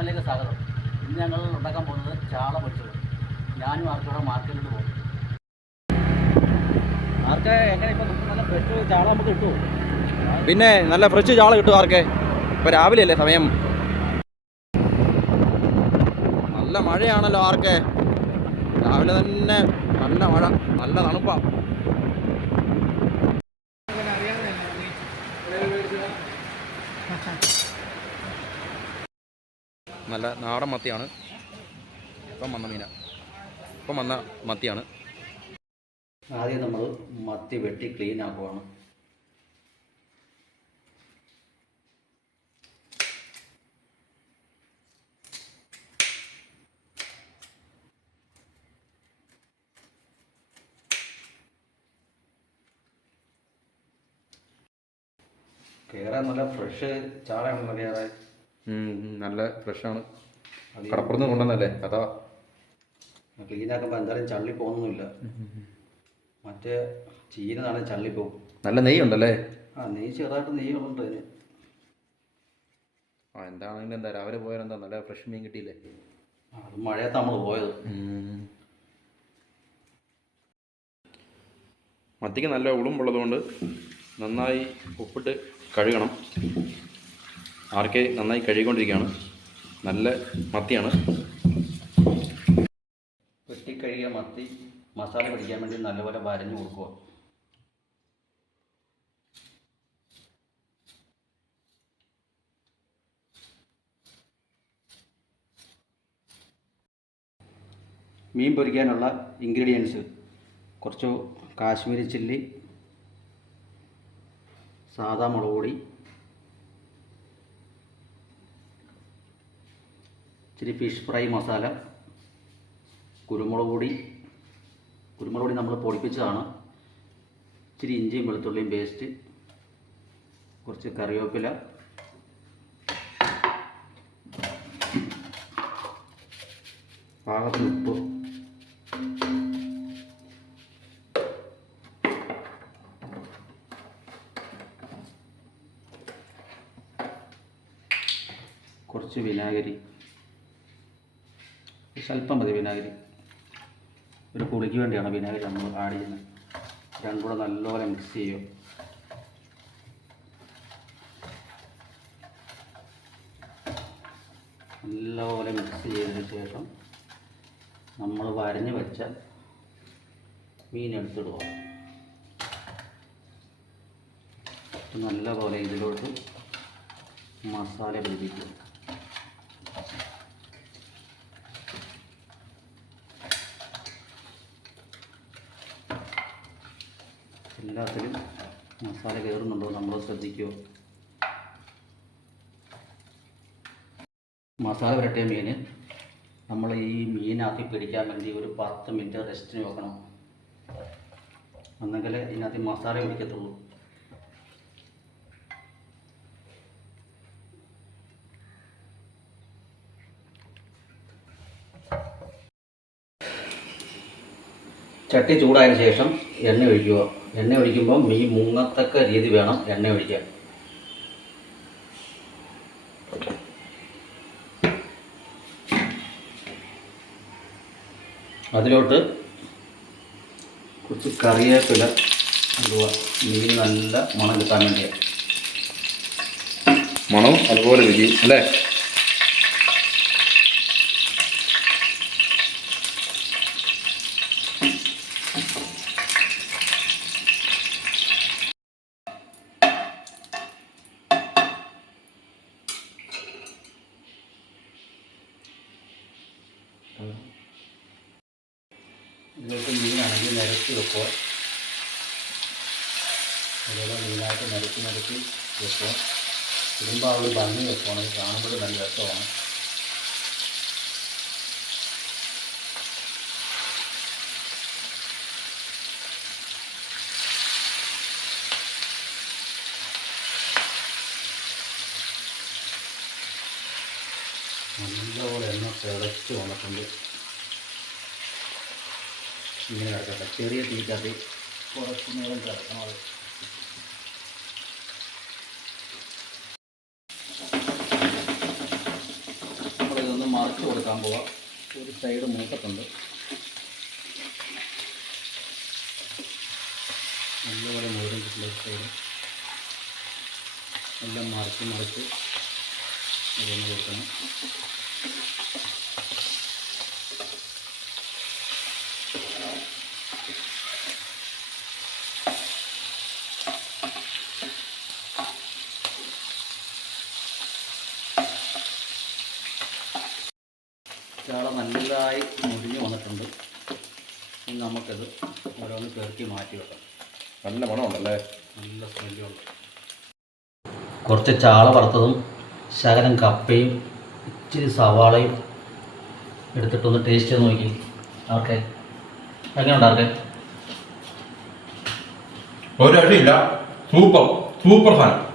ചാനലിലേക്ക് സ്വാഗതം ഇന്ന് ഞങ്ങൾ ഉണ്ടാക്കാൻ പോകുന്നത് ചാള പൊരിച്ചത്. ഞാനും ആർക്കോടെ മാർക്കറ്റിൽ പോകും. ആർക്ക് എങ്ങനെ ഇപ്പോൾ നല്ല ഫ്രഷ് ചാള നമുക്ക് കിട്ടുമോ പിന്നെ നല്ല ഫ്രഷ് ചാള കിട്ടും ആർക്കെ. ഇപ്പൊ രാവിലെ അല്ലേ സമയം? നല്ല മഴയാണല്ലോ ആർക്കെ. രാവിലെ തന്നെ നല്ല മഴ നല്ല തണുപ്പാ. നല്ല നാടൻ മത്തിയാണ്. ഇപ്പം വന്ന മീന. ഇപ്പം വന്ന മത്തിയാണ്. ആദ്യം നമ്മൾ മത്തി വെട്ടി ക്ലീൻ ആക്കുവാണ്. കേറാൻ നല്ല ഫ്രഷ് ഉം, ഉം, നല്ല ഫ്രഷാണ്. കടപ്പുറത്ത് കൊണ്ടുവന്നല്ലേ അതാ. ക്ലീൻ ആക്കുമ്പോൾ എന്തായാലും ചള്ളി പോകുന്നില്ല മറ്റേ ചീനതാണ് ചള്ളി പോകും നല്ല നെയ്യ് ഉണ്ടല്ലേ ആ നെയ്യ് ചെറുതായിട്ട് നെയ്യ് ഉണ്ട് അതിന്. ആ എന്താണെങ്കിലും എന്താ രാവിലെ പോയാൽ എന്താ നല്ല ഫ്രഷ് മീൻ കിട്ടിയില്ലേ? അത് മഴയത്ത് നമ്മൾ പോയത്. മത്തിക്ക് നല്ല ഉളുമ്പുള്ളതുകൊണ്ട് നന്നായി ഉപ്പിട്ട് കഴുകണം. ആർക്കെ നന്നായി കഴുകിക്കൊണ്ടിരിക്കുകയാണ്. നല്ല മത്തിയാണ്. വെട്ടിക്കഴുകിയ മത്തി മസാല പിടിക്കാൻ വേണ്ടി നല്ലപോലെ വരഞ്ഞു കൊടുക്കുക. മീൻ പൊരിക്കാനുള്ള ഇൻഗ്രീഡിയൻസ് കുറച്ച് കാശ്മീരി ചില്ലി സാധാ മുളക് പൊടി ഇച്ചിരി ഫിഷ് ഫ്രൈ മസാല കുരുമുളക് പൊടി. കുരുമുളക് പൊടി നമ്മൾ പൊടിപ്പിച്ചതാണ്. ഇച്ചിരി ഇഞ്ചിയും വെളുത്തുള്ളിയും പേസ്റ്റ് കുറച്ച് കറിവേപ്പില. പാകത്തിന് ഉപ്പ്. കുറച്ച് വിനാഗിരി. സ്വല്പം മതി വിനാഗിരി. ഒരു പുളിക്ക് വേണ്ടിയാണ് വിനാഗിരി നമ്മൾ ആഡ് ചെയ്യുന്നത്. രണ്ടും കൂടെ നല്ലപോലെ മിക്സ് ചെയ്യും നല്ലപോലെ മിക്സ് ചെയ്തതിന് ശേഷം നമ്മൾ വരഞ്ഞ് വെച്ച മീൻ എടുത്തിടുക നല്ലപോലെ ഇതിലോട്ട് മസാല പിടിപ്പിക്കും എല്ലാത്തിലും മസാല കയറുന്നുണ്ടോ നമ്മൾ ശ്രദ്ധിക്കുക മസാല പുരട്ടിയ മീൻ നമ്മൾ ഈ മീനാക്കി പിടിക്കാൻ വേണ്ടി ഒരു പത്ത് മിനിറ്റ് റെസ്റ്റിന് വെക്കണം. എന്നെങ്കിൽ ഇതിനകത്ത് മസാല പിടിക്കത്തുള്ളൂ. ചട്ടി ചൂടായതിനു ശേഷം എണ്ണ ഒഴിക്കുക. എണ്ണ ഒഴിക്കുമ്പോൾ മീൻ മുങ്ങത്തക്ക രീതി വേണം എണ്ണ ഒഴിക്കാൻ. അതിലോട്ട് കുറച്ച് കറിവേപ്പില ഇടുക മീൻ നല്ല മണം കിട്ടാൻ വേണ്ടിയാണ് മണവും അതുപോലെ രുചി അല്ലേ? ഇതിലോട്ട് മീനാണെങ്കിൽ നിരത്തി വെക്കുക. അതുപോലെ മീനായിട്ട് നിരത്തി നിരത്തി വെക്കുക. ഇടുമ്പോൾ ആ ഒരു ഭംഗി വെക്കുകയാണെങ്കിൽ കാണുമ്പോൾ നല്ല രസമാണ് നല്ലപോലെ എണ്ണ തിളച്ച് വന്നിട്ടുണ്ട്. ഇങ്ങനെ കിടക്കട്ടെ. ചെറിയ തീക്കകത്ത് കുറച്ച് നേരം കിടക്കണം അത്. നമ്മളിതൊന്ന് മറിച്ച് കൊടുക്കാൻ പോവാം. ഒരു സൈഡ് മൂക്കത്തുണ്ട്. നല്ലപോലെ മുഴുവൻ കിട്ടില്ല സൈഡ്. എല്ലാം മറിച്ച് മറിച്ച് കൊടുക്കണം. ചാള നല്ലതായി മുരിഞ്ഞ് വന്നിട്ടുണ്ട്. ഇനി നമുക്കത് ഓരോന്ന് പെറുക്കി മാറ്റി വെക്കാം. നല്ല മണമുണ്ടല്ലേ? നല്ല സ്മെല്ലുണ്ട്. കുറച്ച് ചാള വറുത്തതും ശകലം കപ്പയും ഇച്ചിരി സവാളയും എടുത്തിട്ടൊന്ന് ടേസ്റ്റ് ചെയ്ത് നോക്കി. ആർക്കെ? എങ്ങനെയുണ്ട് ഒരു അടിയില്ല. സൂപ്പർ. സൂപ്പർ സാധനം.